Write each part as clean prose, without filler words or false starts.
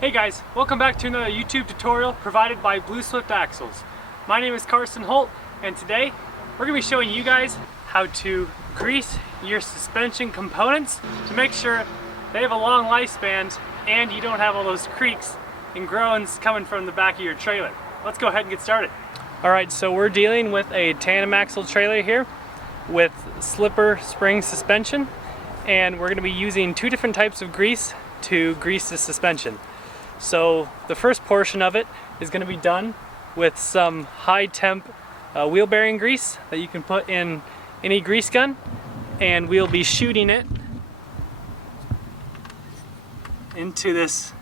Hey guys, welcome back to another YouTube tutorial provided by Blue Swift Axles. My name is Carson Holt, and today we're going to be showing you guys how to grease your suspension components to make sure they have a long lifespan and you don't have all those creaks and groans coming from the back of your trailer. Let's go ahead and get started. Alright, so we're dealing with a tandem axle trailer here with slipper spring suspension, and we're going to be using two different types of grease to grease the suspension. So the first portion of it is going to be done with some high temp wheel bearing grease that you can put in any grease gun, and we'll be shooting it into this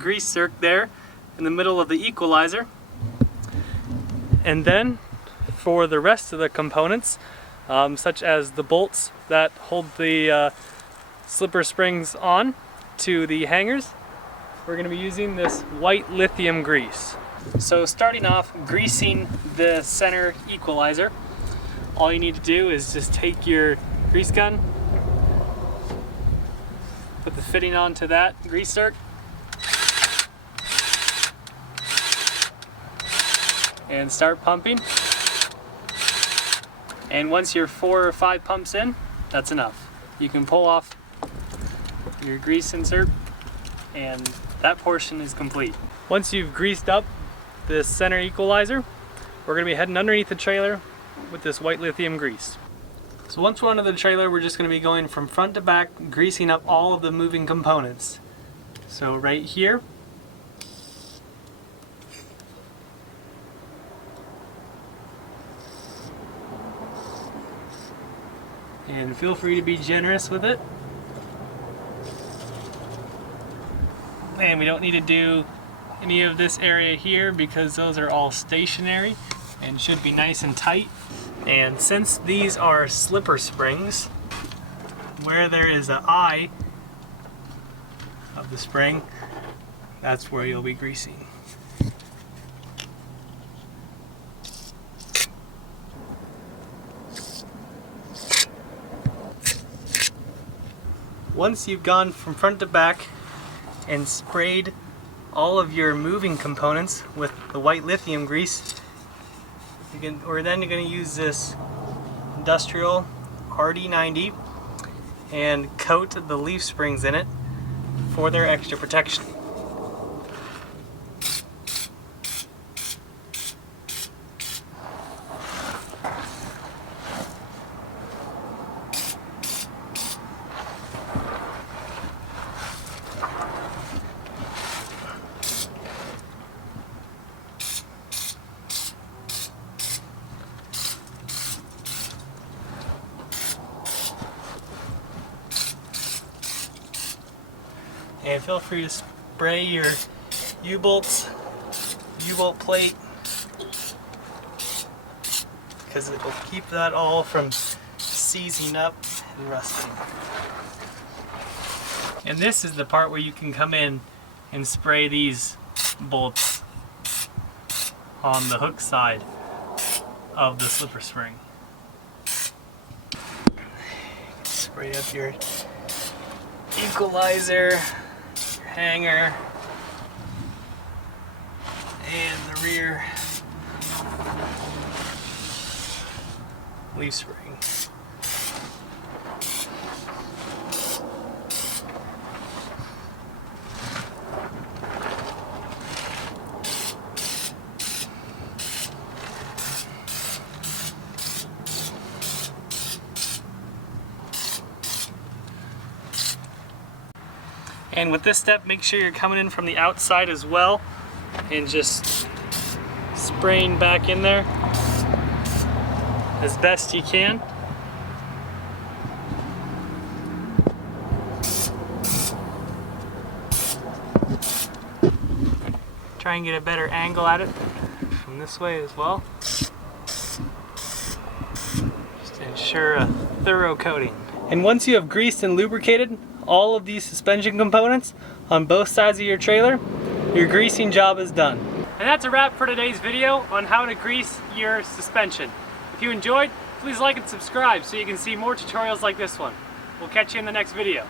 grease zerk there in the middle of the equalizer. And then for the rest of the components, such as the bolts that hold the slipper springs on to the hangers, we're going to be using this white lithium grease. So starting off greasing the center equalizer, all you need to do is just take your grease gun, put the fitting onto that grease zerk, and start pumping. And once you're 4 or 5 pumps in, that's enough. You can pull off your grease insert and that portion is complete. Once you've greased up this center equalizer, we're going to be heading underneath the trailer with this white lithium grease. So once we're under the trailer, we're just going to be going from front to back, greasing up all of the moving components. So right here, and feel free to be generous with it. And we don't need to do any of this area here because those are all stationary and should be nice and tight. And since these are slipper springs, where there is an eye of the spring, that's where you'll be greasing. Once you've gone from front to back and sprayed all of your moving components with the white lithium grease, we're then going to use this industrial RD90 and coat the leaf springs in it for their extra protection. And feel free to spray your U-bolts, U-bolt plate, because it will keep that all from seizing up and rusting. And this is the part where you can come in and spray these bolts on the hook side of the slipper spring. Spray up your equalizer, hanger, and the rear leaf spring. And with this step, make sure you're coming in from the outside as well and just spraying back in there as best you can. Try and get a better angle at it from this way as well, just to ensure a thorough coating. And once you have greased and lubricated all of these suspension components on both sides of your trailer, your greasing job is done. And that's a wrap for today's video on how to grease your suspension. If you enjoyed, please like and subscribe so you can see more tutorials like this one. We'll catch you in the next video.